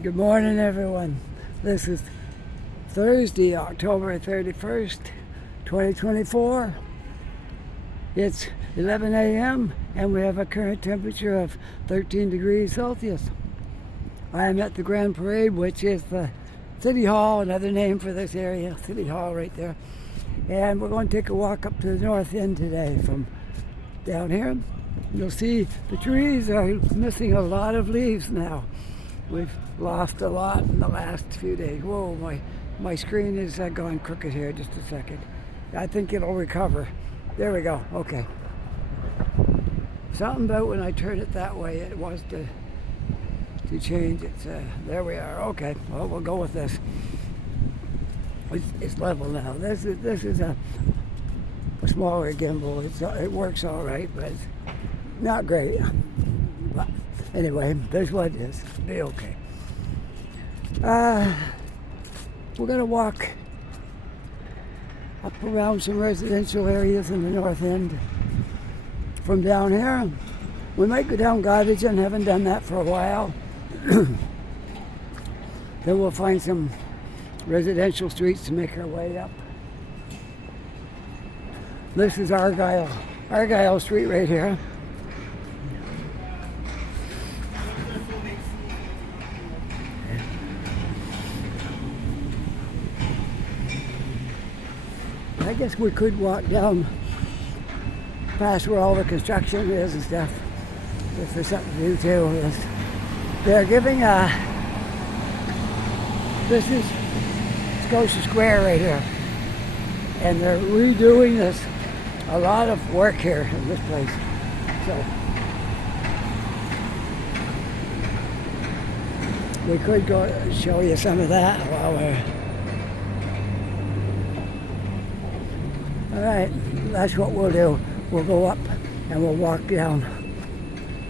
Good morning, everyone. This is Thursday, October 31st, 2024. It's 11 a.m. and we have a current temperature of 13 degrees Celsius. I am at the Grand Parade, which is the City Hall, another name for this area, City Hall right there. And we're going to take a walk up to the north end today from down here. You'll see the trees are missing a lot of leaves now. We've lost a lot in the last few days. Whoa, my screen is going crooked here. Just a second. I think it'll recover. There we go. Okay. Something about when I turn it that way, it wants to change it. There we are. Okay. Well, we'll go with this. It's level now. This is a smaller gimbal. It works all right, but it's not great. But anyway, there's what it is. It'll be okay. We're going to walk up around some residential areas in the north end from down here. We might go down Gottingen. Haven't done that for a while. Then we'll find some residential streets to make our way up. This is Argyle Street right here. I guess we could walk down past where all the construction is and stuff, if there's something to do too. They're giving this is Scotia Square right here, and they're redoing this. A lot of work here in this place. So we could go show you some of that while we're. All right, that's what we'll do. We'll go up and we'll walk down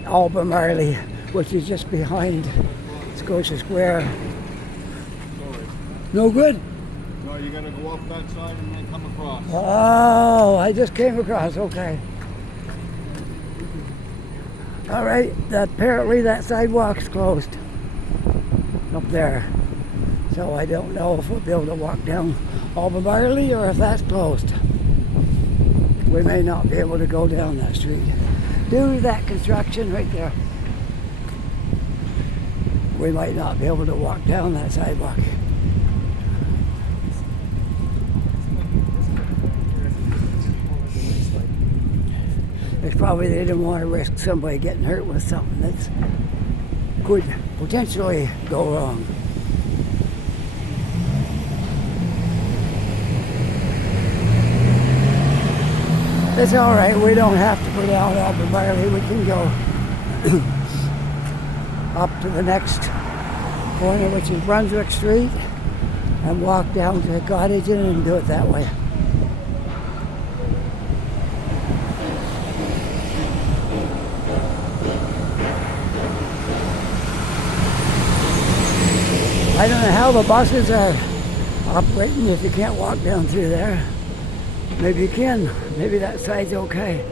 Albemarle, which is just behind Scotia Square. No good? No, you gotta go up that side and then come across. Oh, I just came across, okay. All right, apparently that sidewalk's closed up there. So I don't know if we'll be able to walk down Albemarle or if that's closed. We may not be able to go down that street due to that construction right there. We might not be able to walk down that sidewalk. It's probably they didn't want to risk somebody getting hurt with something that could potentially go wrong. It's all right. We don't have to go down Albemarle. We can go up to the next corner, which is Brunswick Street, and walk down to Gottingen and do it that way. I don't know how the buses are operating if you can't walk down through there. Maybe you can. Maybe that side's okay.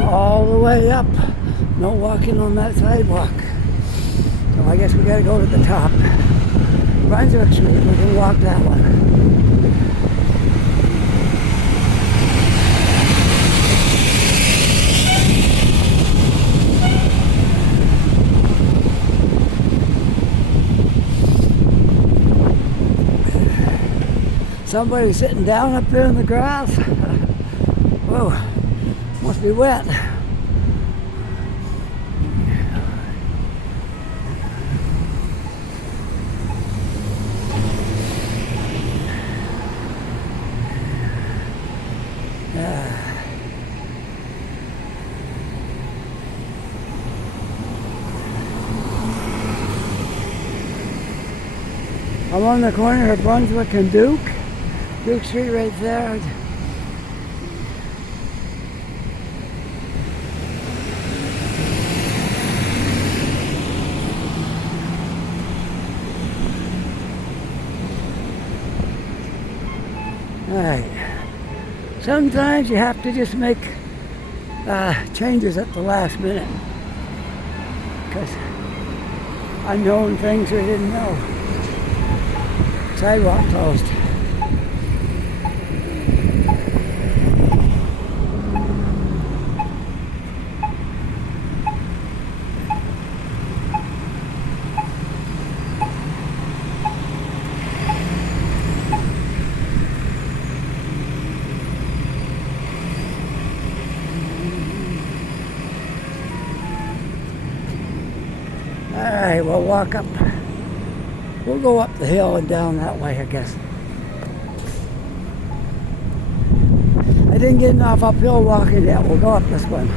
All the way up. No walking on that sidewalk. So I guess we gotta go to the top. Brunswick Street, we can walk that one. Somebody sitting down up there in the grass. Whoa, must be wet. I'm on the corner of Brunswick and Duke Street right there. Alright. Sometimes you have to just make changes at the last minute. Because unknown things we didn't know. Sidewalk closed. Alright, we'll walk up. We'll go up the hill and down that way, I guess. I didn't get enough uphill walking yet. We'll go up this one.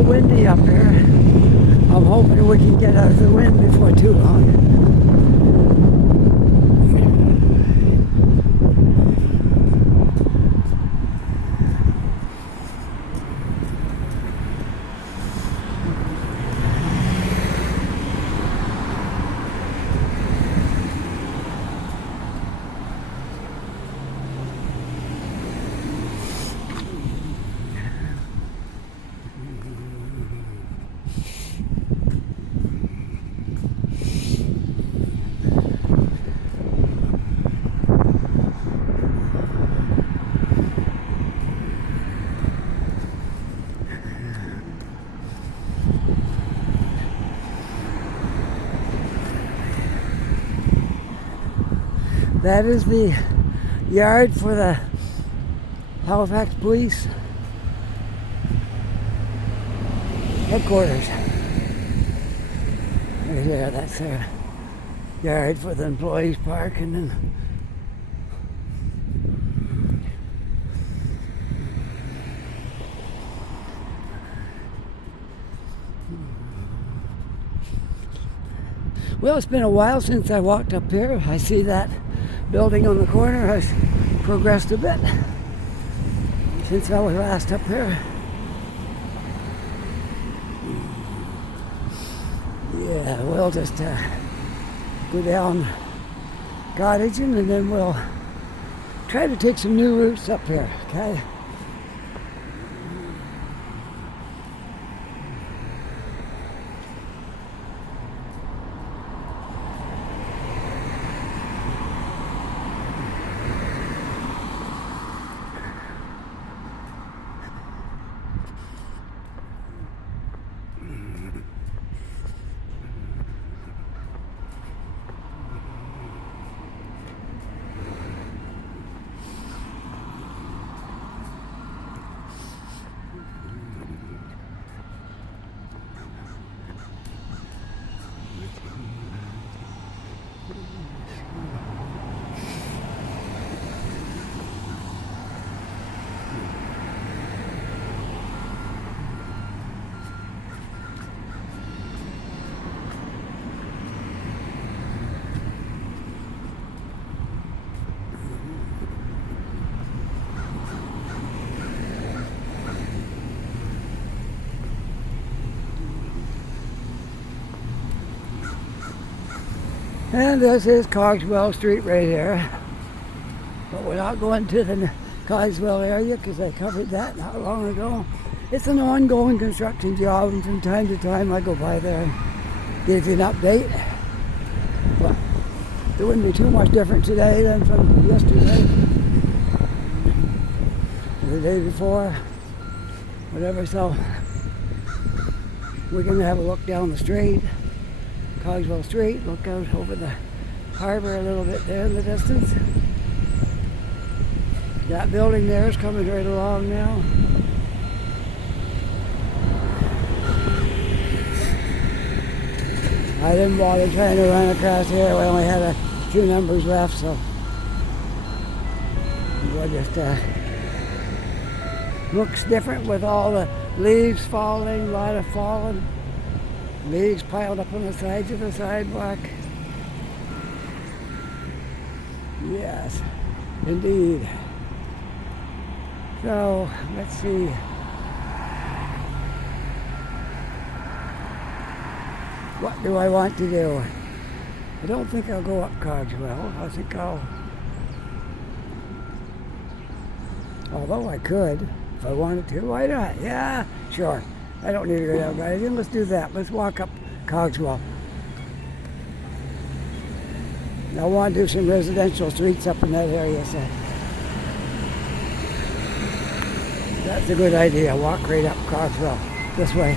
Windy up here. I'm hoping we can get out of the wind before too long. That is the yard for the Halifax Police headquarters. Right there, that's their yard for the employees parking. And well, it's been a while since I walked up here. I see that building on the corner has progressed a bit since I was last up here. Yeah, we'll just go down Cottaging and then we'll try to take some new routes up here, okay? And this is Cogswell Street right here. But we're not going to the Cogswell area because I covered that not long ago. It's an ongoing construction job, and from time to time I go by there and give you an update. But there wouldn't be too much different today than from yesterday, or the day before, whatever. So we're going to have a look down the street, Cogswell Street, look out over the harbor a little bit there in the distance. That building there is coming right along now. I didn't bother trying to run across here. We only had a few numbers left, so we'll just looks different with all the leaves falling, a lot of fallen leaves piled up on the sides of the sidewalk. Yes, indeed. So, let's see. What do I want to do? I don't think I'll go up Cogswell. I think although I could, if I wanted to. Why not? Yeah, sure. I don't need to go down Guardian. Let's do that. Let's walk up Cogswell. I want to do some residential streets up in that area, so that's a good idea. Walk right up Cogswell this way.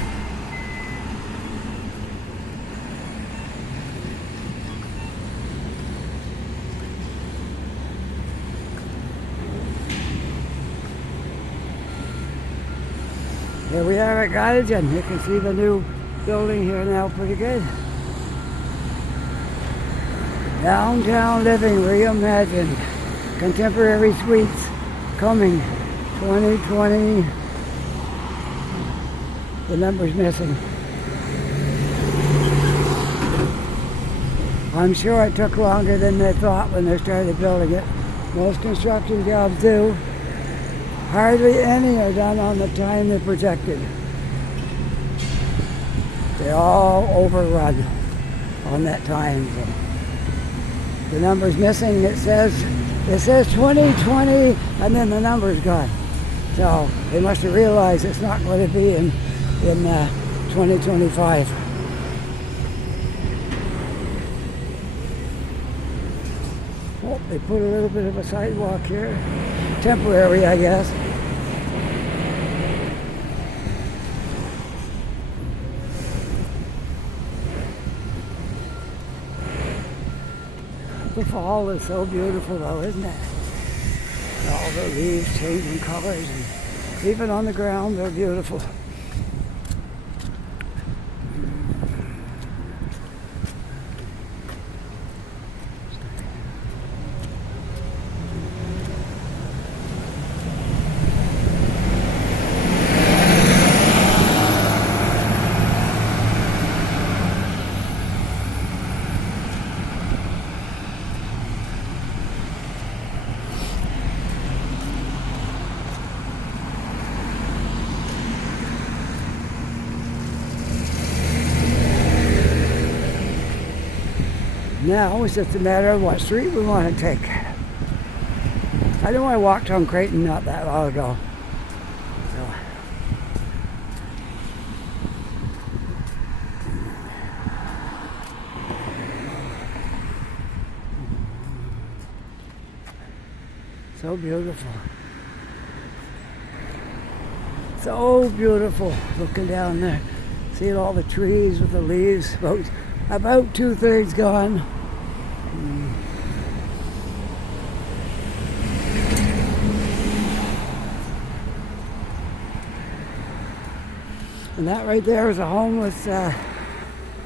Here we are at Guardian. You can see the new building here now pretty good. Downtown living reimagined. Contemporary suites coming 2020. The number's missing. I'm sure it took longer than they thought when they started building it. Most construction jobs do. Hardly any are done on the time they projected. They're all overrun on that time. So the number's missing. It says 2020, and then the number's gone. So they must have realized it's not going to be in 2025. Oh, they put a little bit of a sidewalk here. Temporary, I guess. The fall is so beautiful though, isn't it? All the leaves changing colors, and even on the ground they're beautiful. Now it's just a matter of what street we want to take. I know I walked on Creighton not that long ago. So. So beautiful. So beautiful looking down there. Seeing all the trees with the leaves. About 2/3 gone. And that right there is a homeless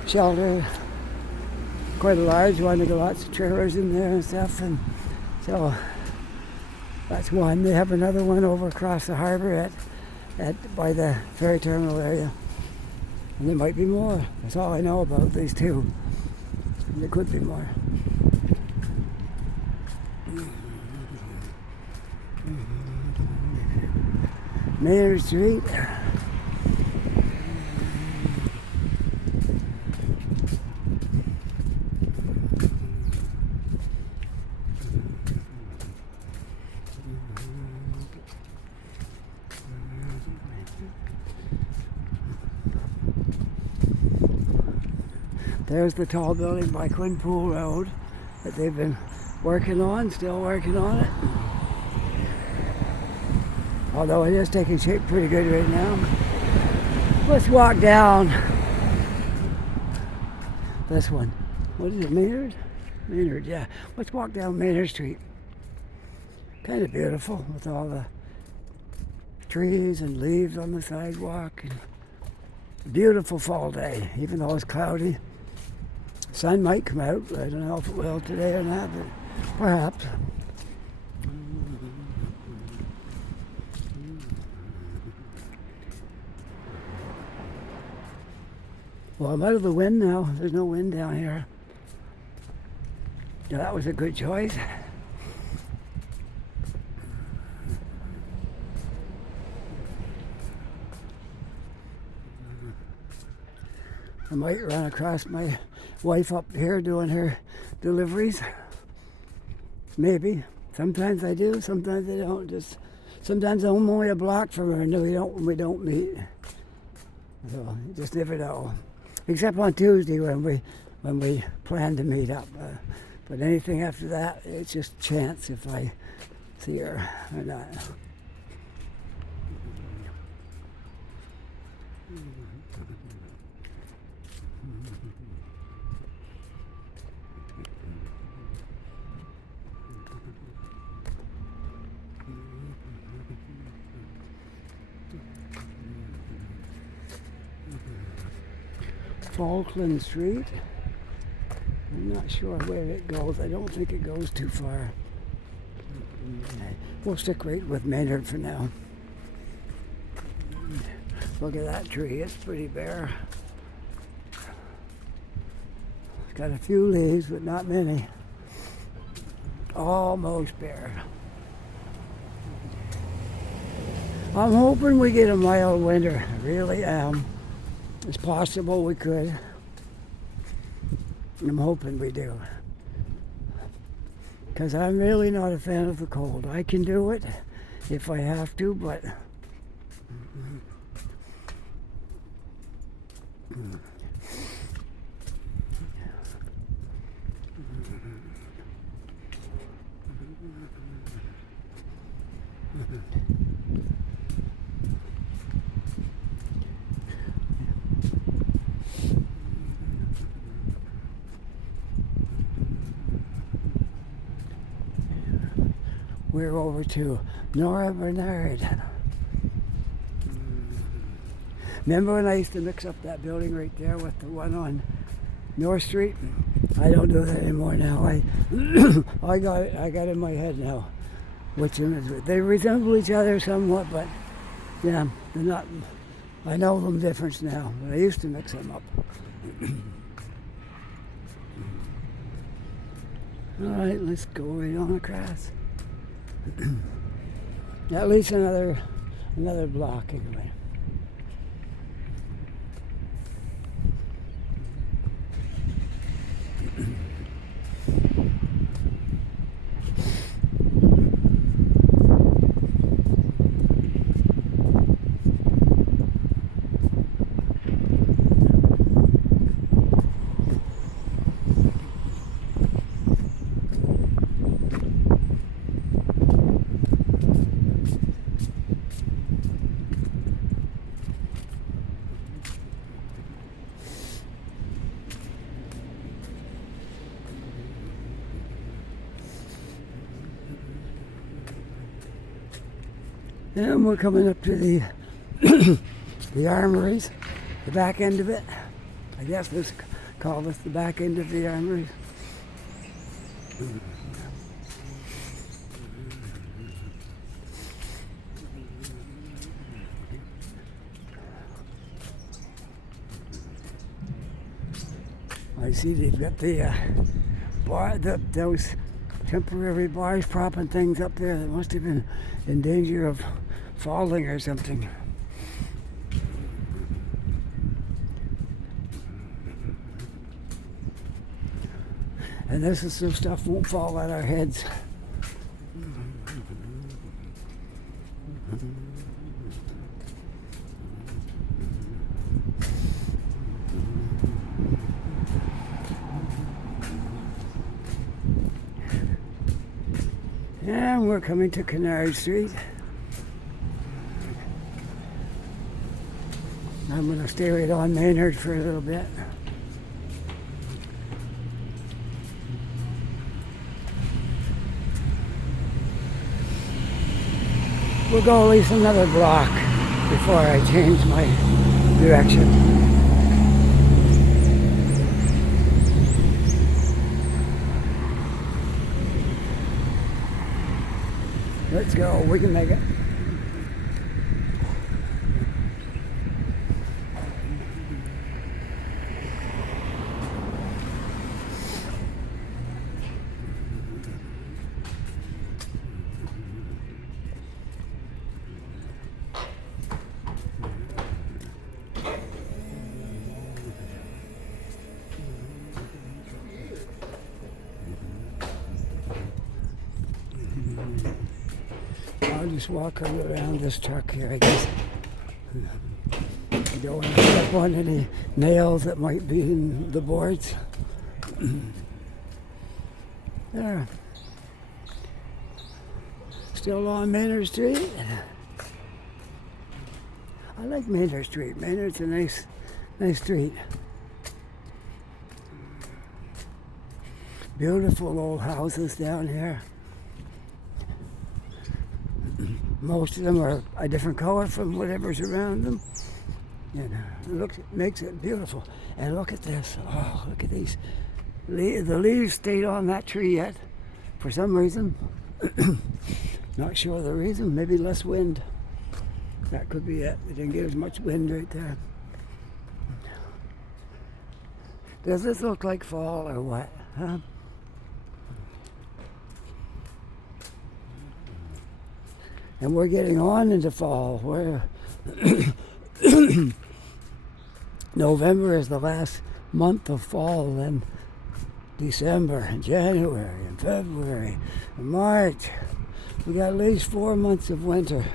shelter. Quite a large one. They got lots of trailers in there and stuff. And so that's one. They have another one over across the harbor by the ferry terminal area. And there might be more. That's all I know about these two. And there could be more. Mayor Street. There's the tall building by Quinpool Road that they've been working on, still working on it. Although it is taking shape pretty good right now. Let's walk down this one. What is it, Maynard? Maynard, yeah. Let's walk down Maynard Street. Kind of beautiful with all the trees and leaves on the sidewalk. And beautiful fall day, even though it's cloudy. sun might come out. I don't know if it will today or not, but perhaps. Well, I'm out of the wind now. There's no wind down here. Yeah, that was a good choice. I might run across my wife up here doing her deliveries. Maybe. Sometimes I do, sometimes I don't. Sometimes I'm only a block from her and we don't meet. So you just never know. Except on Tuesday when we plan to meet up. But anything after that, it's just chance if I see her or not. Falkland Street. I'm not sure where it goes. I don't think it goes too far. We'll stick right with Maynard for now. Look at that tree. It's pretty bare. It's got a few leaves, but not many. Almost bare. I'm hoping we get a mild winter. I really am. It's possible we could. I'm hoping we do. Because I'm really not a fan of the cold. I can do it if I have to, but we're over to Nora Bernard. Remember when I used to mix up that building right there with the one on North Street? I don't do that anymore now. I got it in my head now. Which they resemble each other somewhat, but yeah, they're not. I know them difference now, but I used to mix them up. All right, let's go right on across. At least another block anyway. And we're coming up to the the armories, the back end of it. I guess let's call this the back end of the armories. I see they've got the those temporary bars propping things up there that must have been in danger of falling or something. And this is so stuff won't fall at our heads. And we're coming to Canard Street. I'm going to stay right on Maynard for a little bit. We'll go at least another block before I change my direction. Let's go. We can make it. I'll just walk around this truck here, I guess. I don't want to step on any nails that might be in the boards. There. Still on Maynard Street. I like Maynard Street. Maynard's a nice street. Beautiful old houses down here. Most of them are a different color from whatever's around them. And it makes it beautiful. And look at this. Oh, look at these. The leaves stayed on that tree yet, for some reason. Not sure the reason. Maybe less wind. That could be it. They didn't get as much wind right there. Does this look like fall or what? Huh? And we're getting on into fall. Where November is the last month of fall, then December and January and February and March. We got at least 4 months of winter.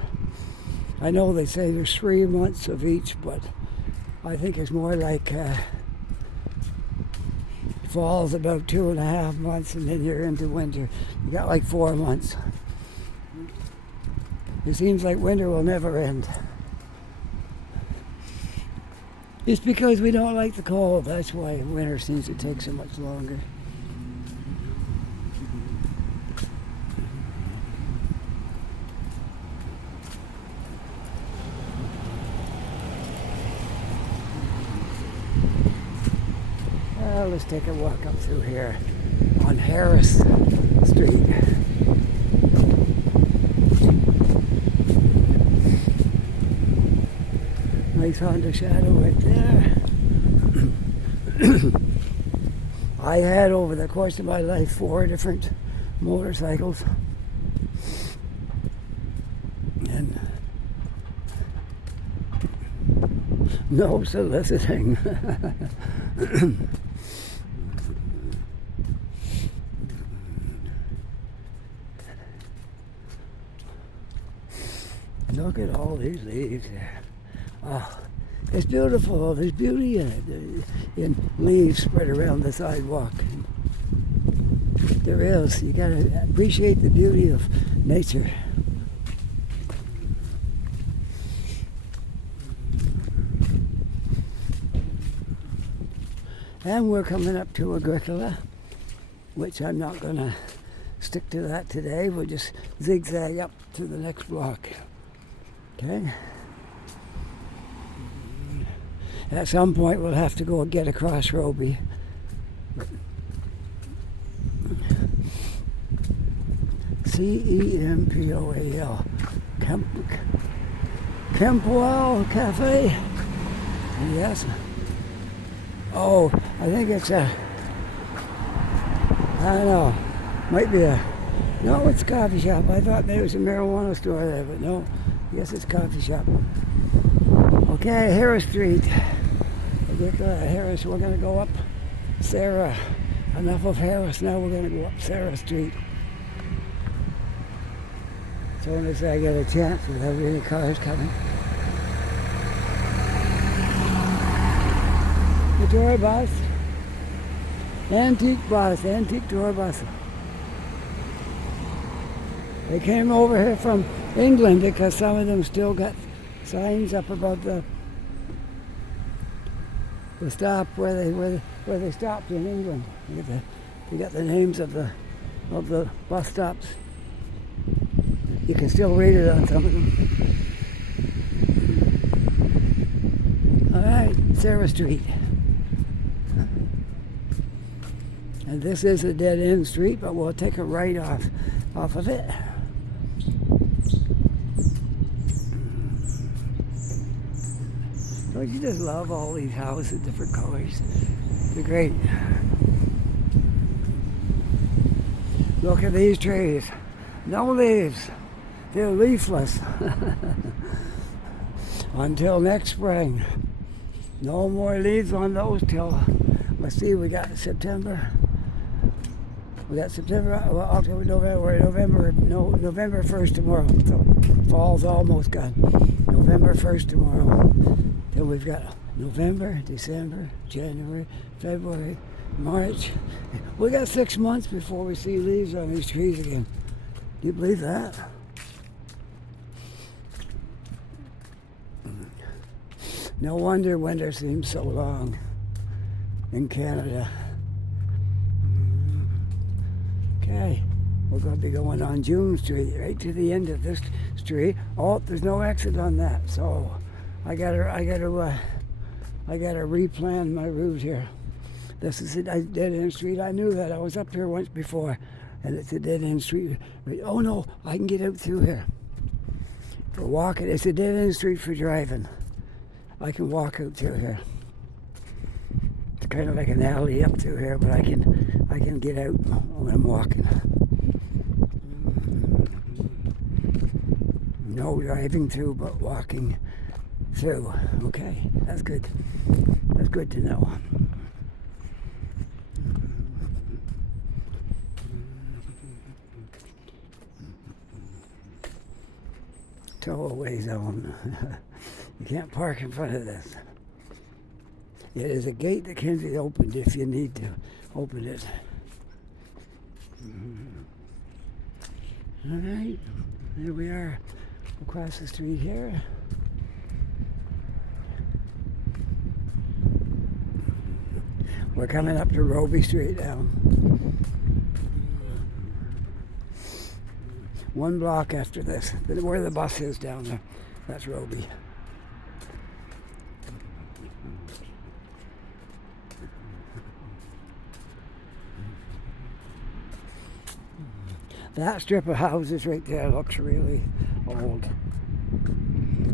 I know they say there's 3 months of each, but I think it's more like fall's about 2.5 months, and then you're into winter. You got like 4 months. It seems like winter will never end. It's because we don't like the cold. That's why winter seems to take so much longer. Let's take a walk up through here on Harris Street. Nice Honda Shadow right there. I had over the course of my life 4 different motorcycles. And no soliciting. Look at all these leaves there. Oh, it's beautiful. There's beauty in it. In leaves spread around the sidewalk. There is. You gotta appreciate the beauty of nature. And we're coming up to Agricola, which I'm not gonna stick to that today. We'll just zigzag up to the next block. Okay. At some point we'll have to go get across Roby. Cempoal. Kempwell Cafe. Yes. Oh, I think it's I don't know. Might be no, it's a coffee shop. I thought there was a marijuana store there, but no. I guess it's a coffee shop. Okay, Harris Street. Harris, we're going to go up Sarah. Enough of Harris, now we're going to go up Sarah Street. As soon as I get a chance without any cars coming. The tour bus. Antique tour bus. They came over here from England because some of them still got signs up above the stop where they stopped in England. You got the names of the bus stops. You can still read it on some of them. All right, Sarah Street. And this is a dead-end street, but we'll take a right off of it. Don't you just love all these houses, different colors? They're great. Look at these trees. No leaves. They're leafless. Until next spring. No more leaves on those till, let's see, we got September. We got September, well, October, November, November 1st tomorrow. So fall's almost gone. November 1st tomorrow. Then we've got November, December, January, February, March. We got 6 months before we see leaves on these trees again. Do you believe that? No wonder winter seems so long in Canada. Okay, we're going to be going on June Street, right to the end of this street. Oh, there's no exit on that, so I gotta replan my route here. This is a dead end street. I knew that. I was up here once before, and it's a dead end street. Oh no, I can get out through here for walking. It's a dead end street for driving. I can walk out through here. It's kind of like an alley up through here, but I can get out when I'm walking. No driving through, but walking through. Okay, that's good. That's good to know. Tow-away zone. You can't park in front of this. It is a gate that can be opened if you need to open it. All right, there we are across the street here. We're coming up to Roby Street now. 1 block after this, where the bus is down there. That's Roby. That strip of houses right there looks really old.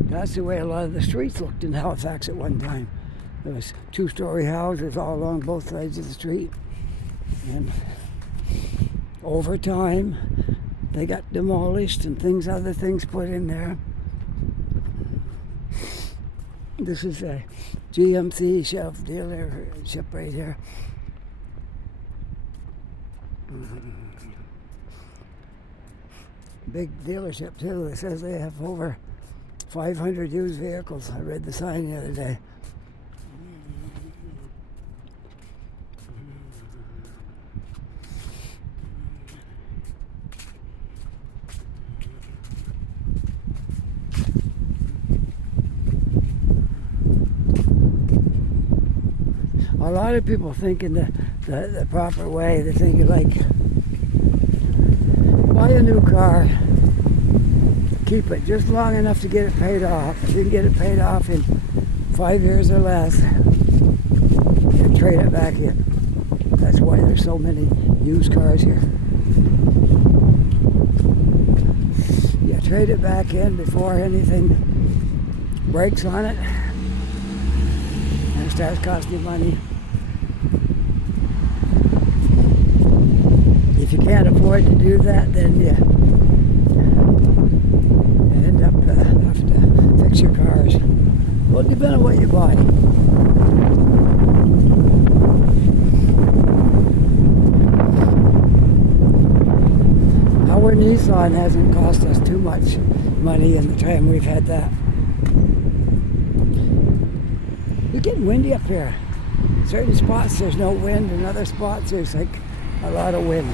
That's the way a lot of the streets looked in Halifax at one time. There was 2-story houses all along both sides of the street. And over time, they got demolished and other things put in there. This is a GMC shelf dealership right here. Big dealership too. It says they have over 500 used vehicles. I read the sign the other day. A lot of people think in the proper way. They think like, buy a new car, keep it just long enough to get it paid off. If you can get it paid off in 5 years or less, you trade it back in. That's why there's so many used cars here. You trade it back in before anything breaks on it, and it starts costing you money. If you can't afford to do that, then you end up having to fix your cars. Well, it depends on what you buy. Our Nissan hasn't cost us too much money in the time we've had that. It's getting windy up here. Certain spots there's no wind, and other spots there's like a lot of wind.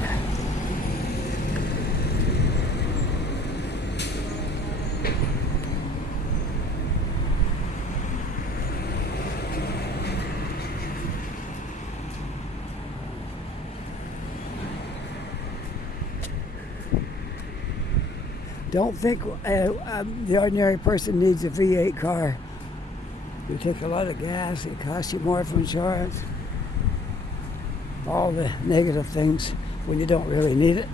Don't think the ordinary person needs a V8 car. You take a lot of gas, it costs you more for insurance. All the negative things when you don't really need it.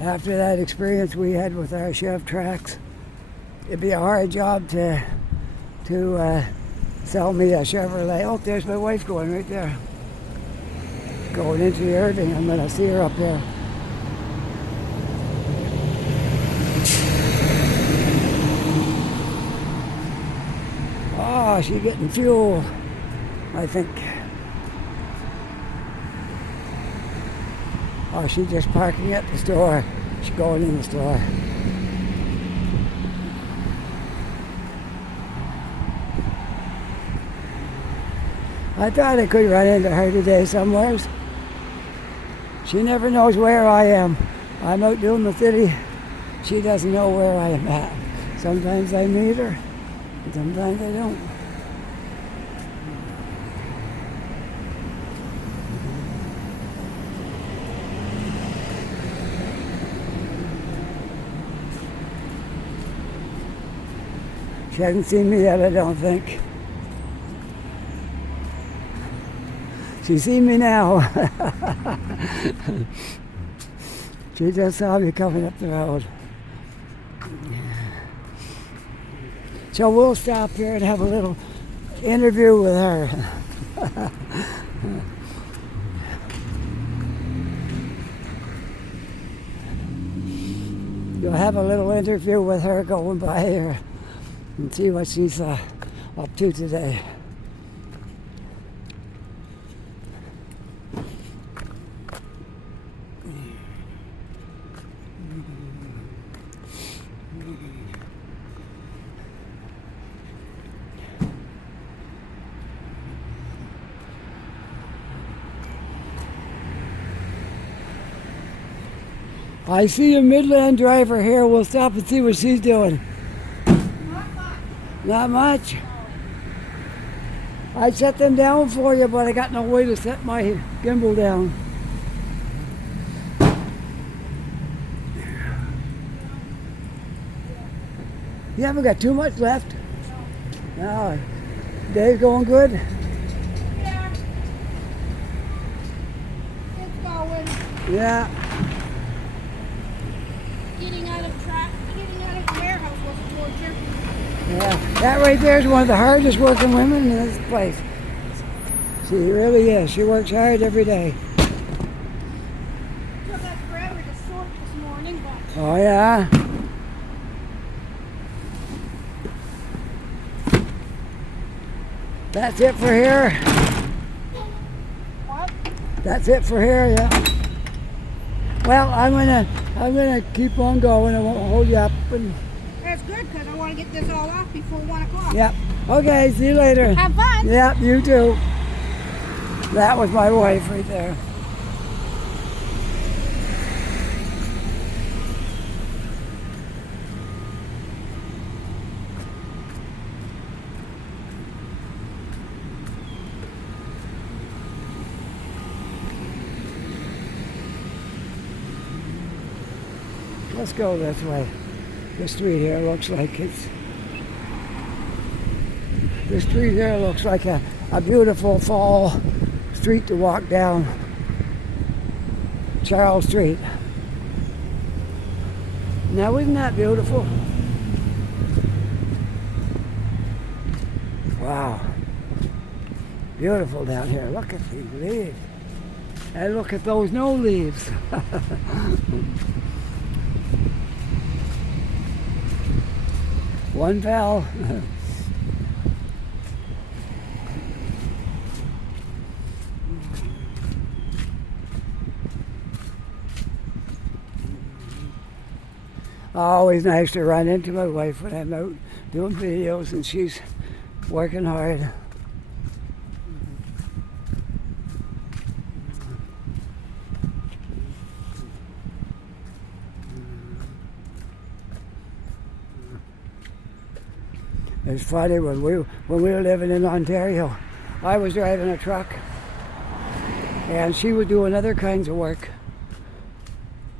after that experience we had with our chef tracks, it'd be a hard job to sell me a Chevrolet. Oh, there's my wife going right there. Going into the Irving. I'm going to see her up there. Oh, she's getting fuel, I think. Oh, she's just parking at the store. She's going in the store. I thought I could run into her today somewhere. She never knows where I am. I'm out doing the city. She doesn't know where I am at. Sometimes I meet her, and sometimes I don't. She hasn't seen me yet, I don't think. She's seen me now. She just saw me coming up the road. So we'll stop here and have a little interview with her. You'll have a little interview with her going by here and see what she's up to today. I see a Midland driver here. We'll stop and see what she's doing. Not much. I set them down for you, but I got no way to set my gimbal down. You haven't got too much left? No. Day's going good? Yeah. It's going. Yeah. Getting out of the warehouse was a torture. Yeah. That right there is one of the hardest working women in this place. She really is. She works hard every day. Took us forever to sort this morning, but Oh, yeah? That's it for here? what? That's it for here, yeah. Well, I'm gonna keep on going. I won't hold you up. And That's good because I want to get this all off before 1 o'clock. yep. Okay. See you later. Have fun. Yep. You too. That was my wife right there. Let's go this way. The street here looks like a beautiful fall street to walk down. Charles Street. Now isn't that beautiful? Wow. Beautiful down here. Look at these leaves. And look at those no leaves. One fell. Always nice to run into my wife when I'm out doing videos and she's working hard. It's funny, when we were living in Ontario, I was driving a truck and she was doing other kinds of work.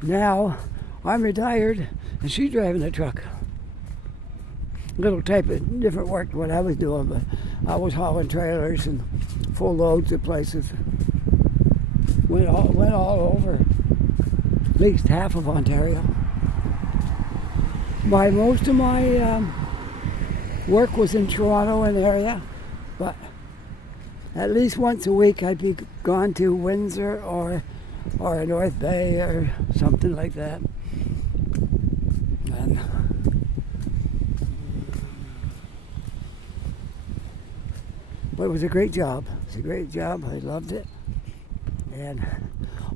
Now I'm retired and she's driving a truck. Little type of different work than what I was doing, but I was hauling trailers and full loads of places. Went all over. least half of Ontario. Most of my work was in Toronto and area, but at least once a week I'd be gone to Windsor or North Bay or something like that. And but it was a great job. It's a great job. I loved it. And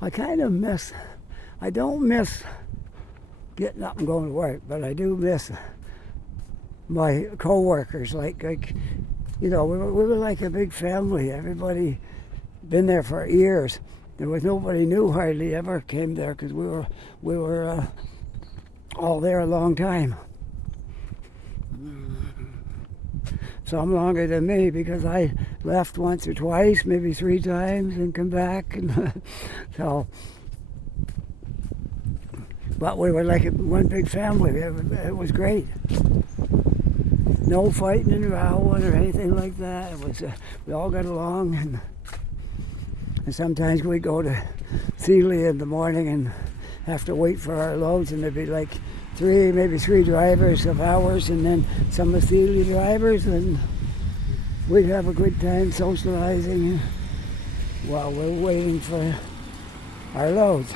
I kind of I don't miss getting up and going to work, but I do miss my co-workers. Like we were like a big family. Everybody been there for years. There was nobody new hardly ever came there because we were all there a long time. Some longer than me because I left once or twice, maybe 3 times, and come back. And so, but we were like one big family. It was great. No fighting and rowing or anything like that. It was we all got along, and sometimes we'd go to Sealy in the morning and have to wait for our loads, and there'd be like maybe three drivers of ours, and then some of Sealy drivers, and we'd have a good time socializing while we're waiting for our loads,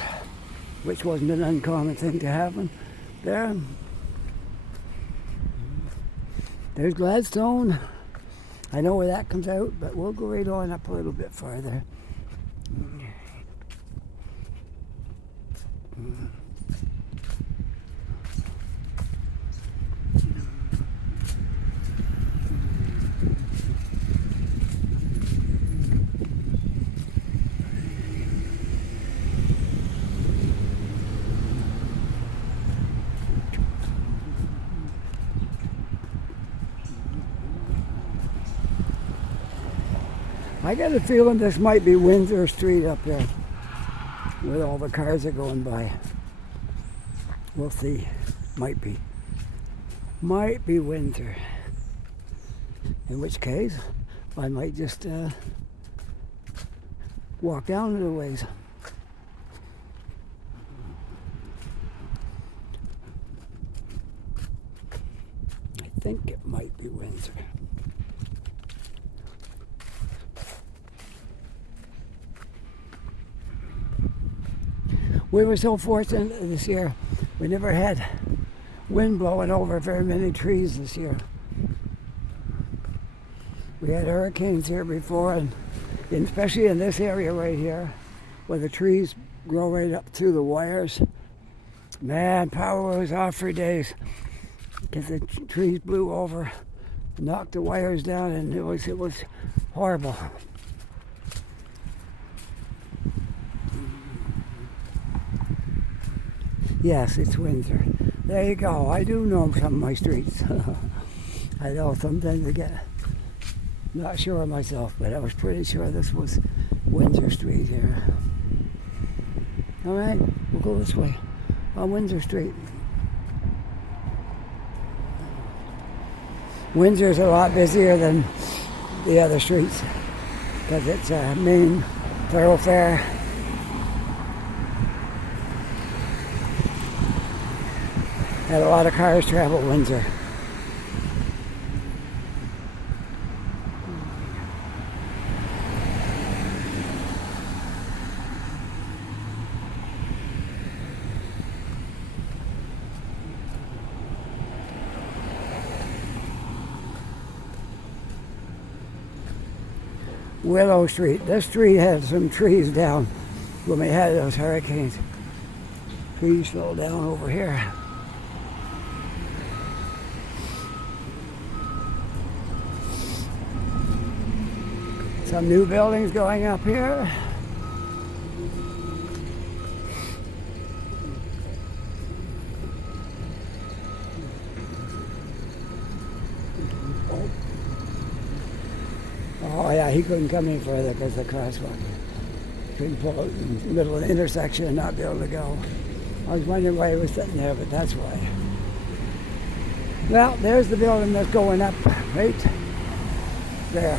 which wasn't an uncommon thing to happen there. There's Gladstone. I know where that comes out, but we'll go right on up a little bit farther. I got a feeling this might be Windsor Street up there, where all the cars are going by. We'll see. Might be Windsor. In which case, I might just walk down a little ways. I think it might be Windsor. We were so fortunate this year. We never had wind blowing over very many trees this year. We had hurricanes here before, and especially in this area right here, where the trees grow right up through the wires. Man, power was off for days because the trees blew over, knocked the wires down, and it was horrible. Yes, it's Windsor. There you go. I do know some of my streets. I know sometimes I get not sure of myself, but I was pretty sure this was Windsor Street here. All right, we'll go this way on Windsor Street. Windsor's a lot busier than the other streets because it's a main thoroughfare. And a lot of cars travel Windsor. Willow Street. This street had some trees down when we had those hurricanes. Trees fell down over here. Some new buildings going up here. Oh yeah, he couldn't come any further because of the crosswalk. Couldn't pull out in the middle of the intersection and not be able to go. I was wondering why he was sitting there, but that's why. Well, there's the building that's going up right there.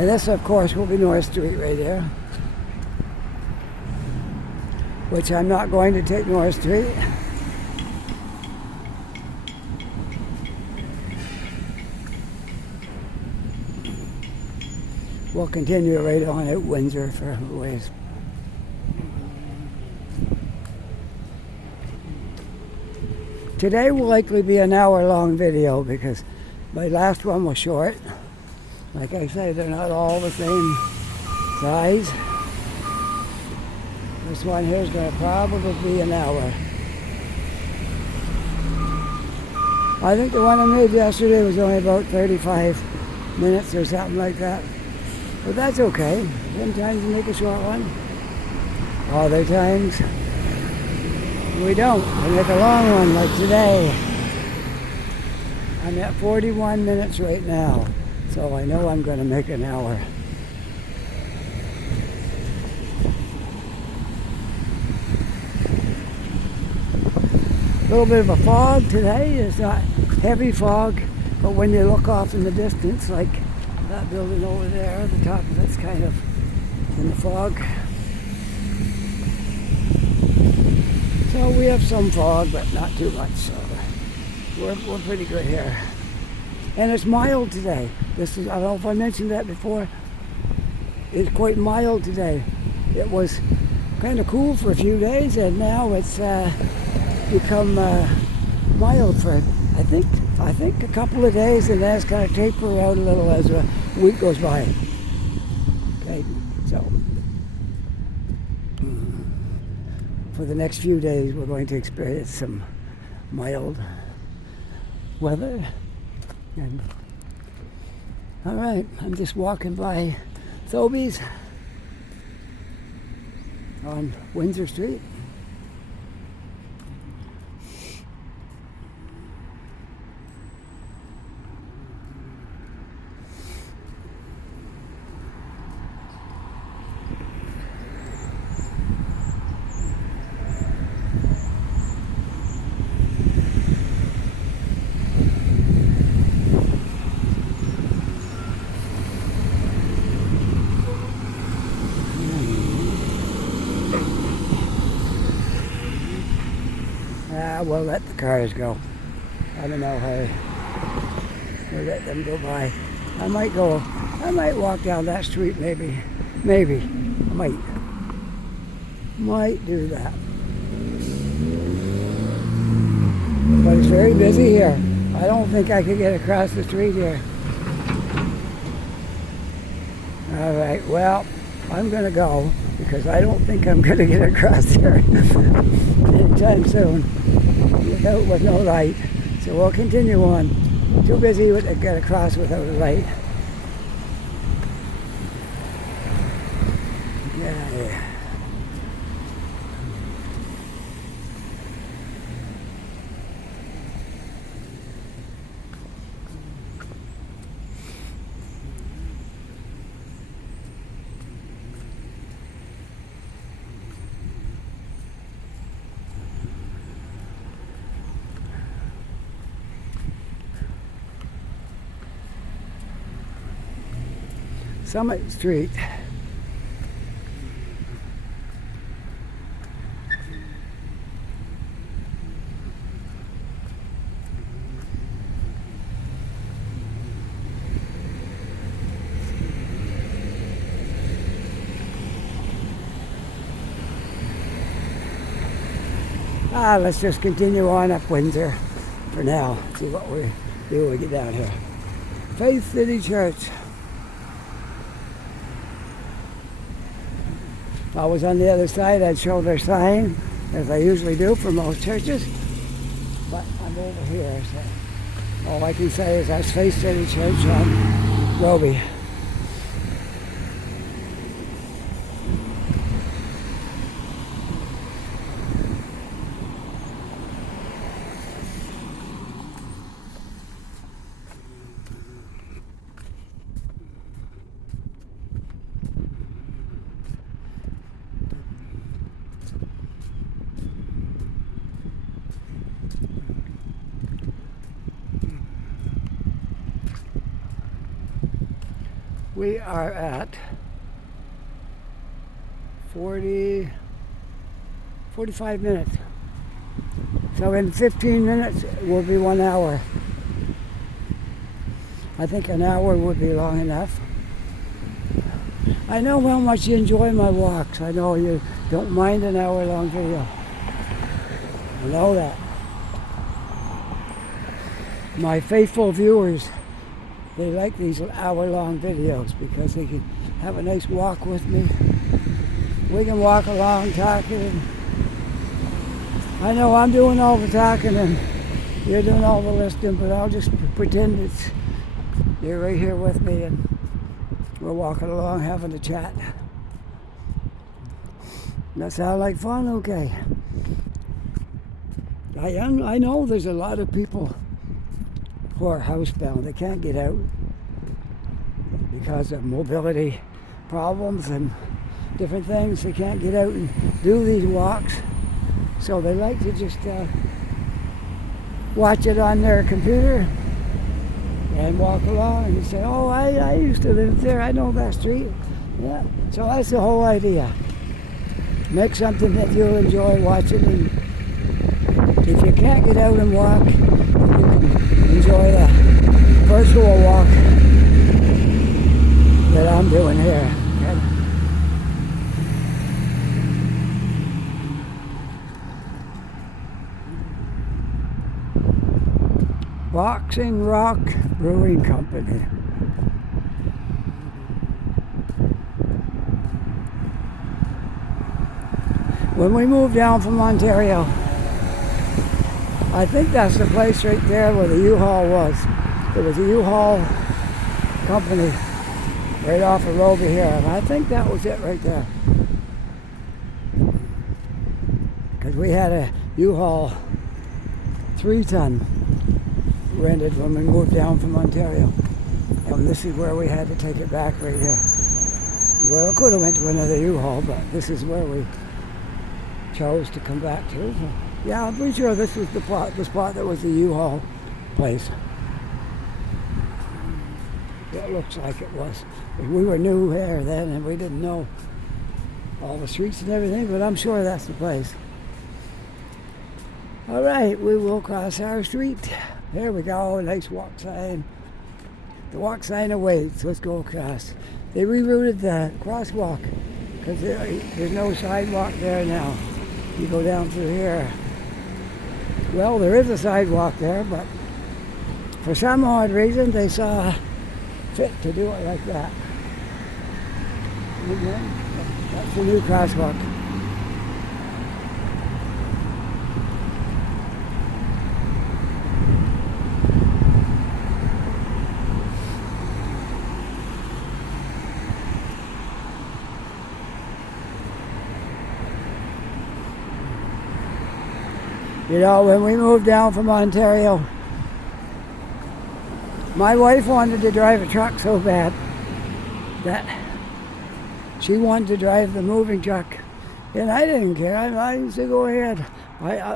And this, of course, will be North Street right here. Which I'm not going to take North Street. We'll continue right on at Windsor for a ways. Today will likely be an hour-long video because my last one was short. Like I say, they're not all the same size. This one here is going to probably be an hour. I think the one I made yesterday was only about 35 minutes or something like that. But that's okay. Sometimes you make a short one. Other times we don't. We make a long one like today. I'm at 41 minutes right now. So I know I'm going to make an hour. A little bit of a fog today. It's not heavy fog, but when you look off in the distance, like that building over there, the top of it's kind of in the fog. So we have some fog, but not too much. So we're pretty good here. And it's mild today. I don't know if I mentioned that before. It's quite mild today. It was kind of cool for a few days, and now it's become mild for I think a couple of days, and then it's going to taper out a little as a week goes by. Okay, so for the next few days, we're going to experience some mild weather. And all right, I'm just walking by Thoby's on Windsor Street. We'll let the cars go. I don't know how. We'll let them go by. I might walk down that street maybe. I might do that. But it's very busy here. I don't think I could get across the street here. All right, well, I'm going to go because I don't think I'm going to get across here anytime soon with no light. So we'll continue on. Too busy to get across without a light. Yeah. Summit Street. Let's just continue on up Windsor for now. See what we do when we get down here. Faith City Church. If I was on the other side, I'd show their sign, as I usually do for most churches. But I'm over here, so all I can say is that's Faith City Church on Roby. We are at 45 minutes. So in 15 minutes will be 1 hour. I think an hour would be long enough. I know how much you enjoy my walks. I know you don't mind an hour-long video. I know that. My faithful viewers, they like these hour-long videos because they can have a nice walk with me. We can walk along talking. I know I'm doing all the talking and you're doing all the listening, but I'll just pretend you're right here with me and we're walking along having a chat. That sound like fun? Okay. I know there's a lot of people who are housebound. They can't get out because of mobility problems and different things. They can't get out and do these walks. So they like to just watch it on their computer and walk along and say, oh, I used to live there. I know that street. Yeah. So that's the whole idea. Make something that you'll enjoy watching. And if you can't get out and walk, you can enjoy the virtual walk that I'm doing here. Okay? Boxing Rock Brewing Company. When we moved down from Ontario, I think that's the place right there where the U-Haul was. There was a U-Haul company right off the road here, and I think that was it right there. Because we had a U-Haul 3-ton rented when we moved down from Ontario. And this is where we had to take it back right here. Well, it could have went to another U-Haul, but this is where we chose to come back to. So, yeah, I'm pretty sure this was the spot that was the U-Haul place. It looks like it was. We were new there then and we didn't know all the streets and everything, but I'm sure that's the place. All right, we will cross our street. Here we go, nice walk sign. The walk sign awaits. Let's go across. They rerouted the crosswalk because there's no sidewalk there now. You go down through here. Well, there is a sidewalk there, but for some odd reason they saw fit to do it like that. That's the new crosswalk. You know, when we moved down from Ontario, my wife wanted to drive a truck so bad that she wanted to drive the moving truck. And I didn't care. I used to go ahead.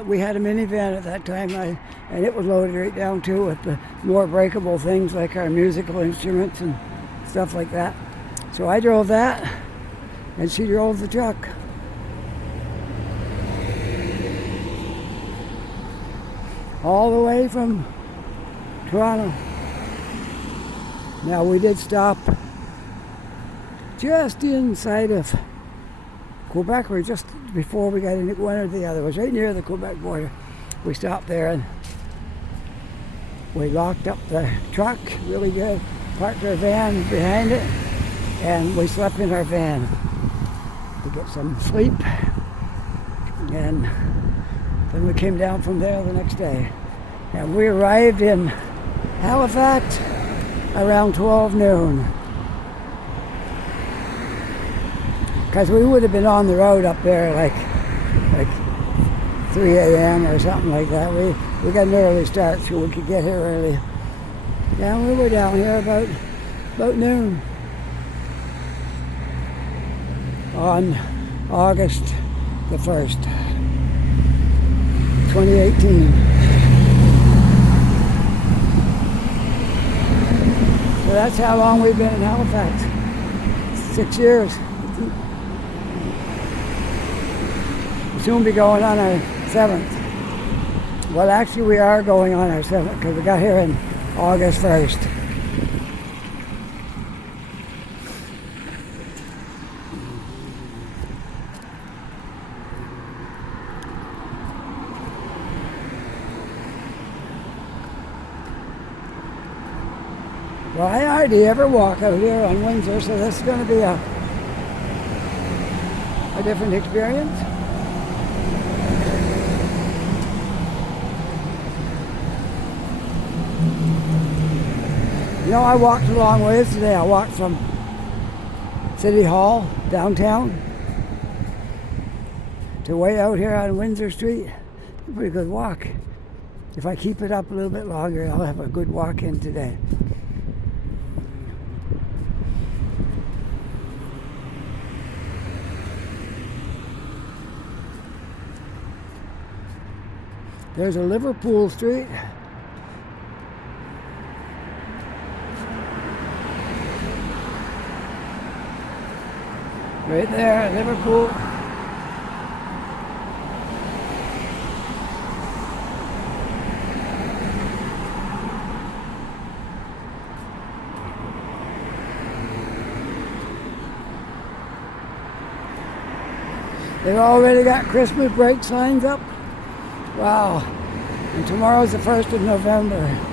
We had a minivan at that time, and it was loaded right down too with the more breakable things like our musical instruments and stuff like that. So I drove that, and she drove the truck. All the way from Toronto. Now we did stop just inside of Quebec, or just before we got into one or the other. It was right near the Quebec border. We stopped there and we locked up the truck really good, parked our van behind it, and we slept in our van to get some sleep. And then we came down from there the next day. And we arrived in Halifax around 12 noon. Because we would have been on the road up there like 3 a.m. or something like that. We got an early start so we could get here early. And we were down here about noon on August the 1st, 2018. So that's how long we've been in Halifax. 6 years. We'll soon be going on our 7th. Well, actually, we are going on our 7th because we got here in August 1st. Well, I hardly ever walk out here on Windsor, so this is going to be a different experience. You know, I walked a long ways today. I walked from City Hall, downtown, to way out here on Windsor Street. A pretty good walk. If I keep it up a little bit longer, I'll have a good walk in today. There's a Liverpool Street. Right there, Liverpool. They've already got Christmas break signs up. Wow. And tomorrow's the 1st of November.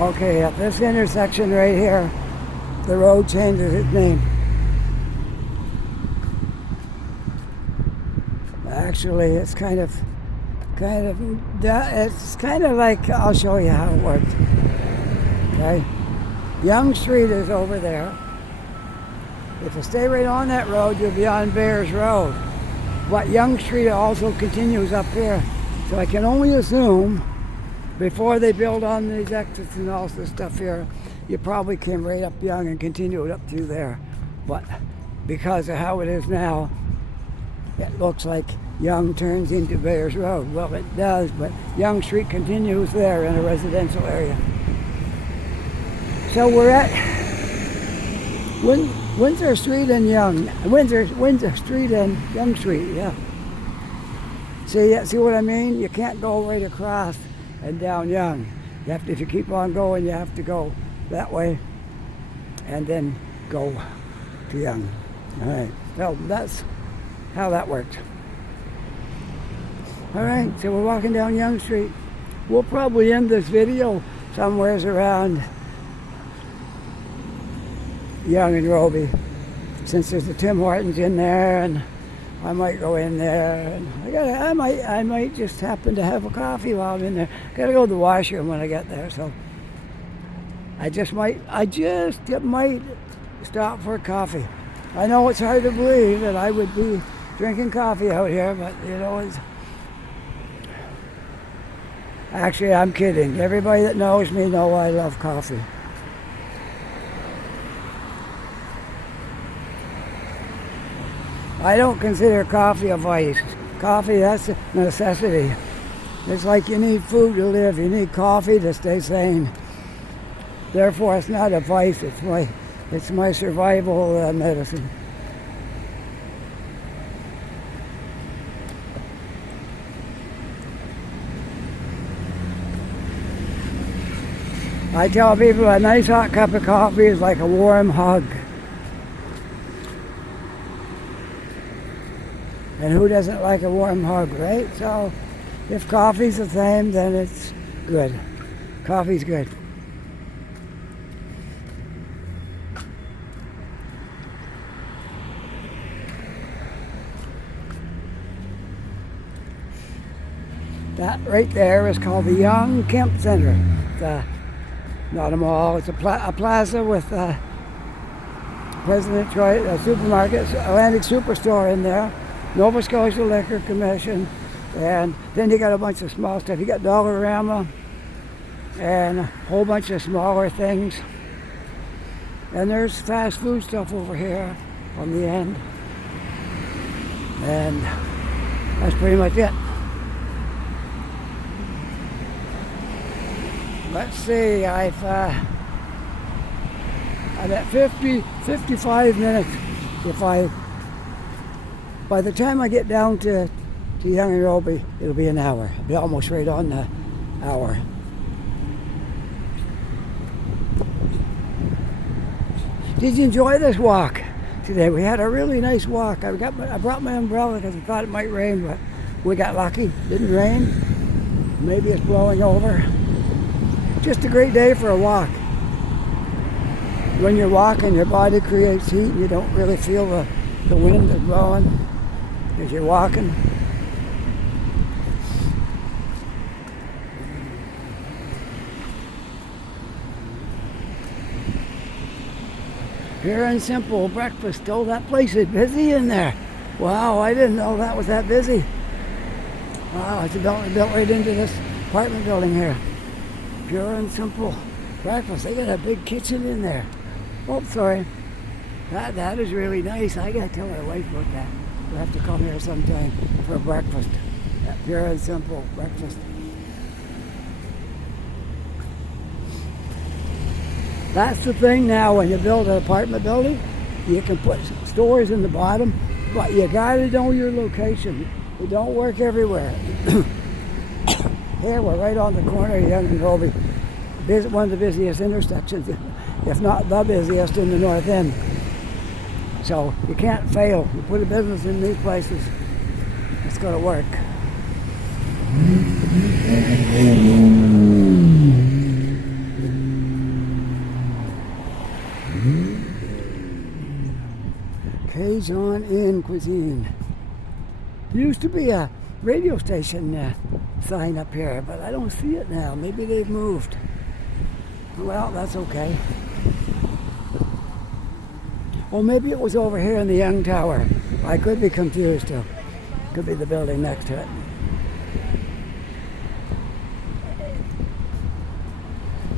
Okay, at this intersection right here, the road changes its name. Actually, it's kind of like, I'll show you how it works. Okay, Young Street is over there. If you stay right on that road, you'll be on Bears Road. But Young Street also continues up here. So I can only assume, before they build on these exits and all this stuff here, you probably came right up Young and continued up through there. But because of how it is now, it looks like Young turns into Bears Road. Well, it does, but Young Street continues there in a residential area. So we're at Windsor Street and Windsor Street and Young Street, yeah. See what I mean? You can't go right across and down Young. You have to, if you keep on going, you have to go that way and then go to Young. All right, so that's how that worked. All right, so we're walking down Young Street. We'll probably end this video somewheres around Young and Roby, since there's a Tim Hortons in there, and I might go in there, and I might just happen to have a coffee while I'm in there. Gotta go to the washroom when I get there, so I just might stop for a coffee. I know it's hard to believe that I would be drinking coffee out here, but you know, it's actually, I'm kidding. Everybody that knows me know I love coffee. I don't consider coffee a vice. Coffee, that's a necessity. It's like you need food to live, you need coffee to stay sane. Therefore, it's not a vice, it's my survival medicine. I tell people a nice hot cup of coffee is like a warm hug. And who doesn't like a warm hug, right? So if coffee's the same, then it's good. Coffee's good. That right there is called the Young Kemp Center. It's not a mall, it's a plaza with President Troy, a supermarket, Atlantic Superstore in there, Nova Scotia Liquor Commission, and then you got a bunch of small stuff. You got Dollarama and a whole bunch of smaller things. And there's fast food stuff over here on the end. And that's pretty much it. Let's see, I'm at 55 minutes. By the time I get down to Young and Roby, it'll be an hour. I'll be almost right on the hour. Did you enjoy this walk today? We had a really nice walk. I brought my umbrella because I thought it might rain, but we got lucky. Didn't rain. Maybe it's blowing over. Just a great day for a walk. When you're walking, your body creates heat and you don't really feel the wind that's blowing as you're walking. Pure and simple breakfast. Oh, that place is busy in there. Wow, I didn't know that was that busy. Wow, it's built right into this apartment building here. Pure and simple breakfast. They got a big kitchen in there. Oh, sorry. That is really nice. I gotta tell my wife about that. We'll have to come here sometime for breakfast. Pure and simple breakfast. That's the thing now, when you build an apartment building, you can put stores in the bottom, but you gotta know your location. It don't work everywhere. Here, we're right on the corner of Young and Roby. One of the busiest intersections, if not the busiest in the North End. So you can't fail. You put a business in these places, it's going to work. Cajun Inn Cuisine. Used to be a radio station sign up here, but I don't see it now. Maybe they've moved. Well, that's okay. Or maybe it was over here in the Young Tower. I could be confused too. Could be the building next to it.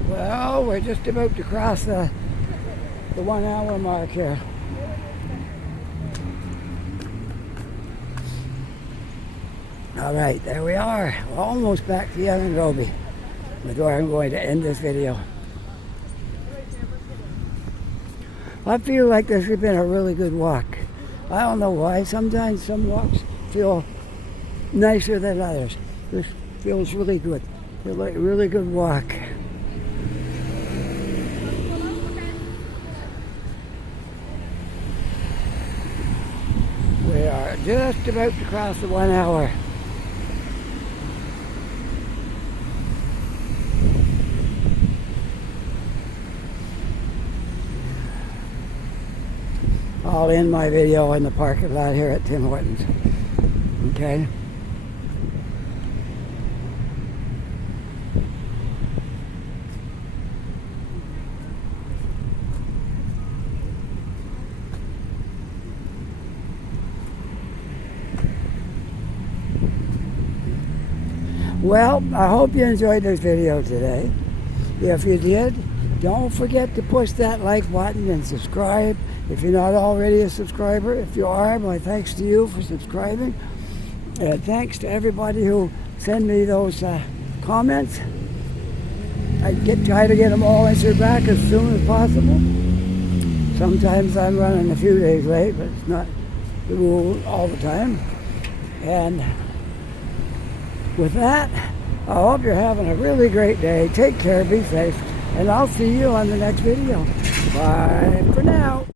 Well, we're just about to cross the 1 hour mark here. All right, there we are. We're almost back to Young and Roby. That's where I'm going to end this video. I feel like this has been a really good walk. I don't know why. Sometimes some walks feel nicer than others. This feels really good. Really good walk. We are just about to cross the 1 hour. I'll end my video in the parking lot here at Tim Hortons. Okay? Well, I hope you enjoyed this video today. If you did, don't forget to push that like button and subscribe if you're not already a subscriber. If you are, my thanks to you for subscribing. And thanks to everybody who send me those comments. I try to get them all answered back as soon as possible. Sometimes I'm running a few days late, but it's not the rule all the time. And with that, I hope you're having a really great day. Take care, be safe, and I'll see you on the next video. Bye for now.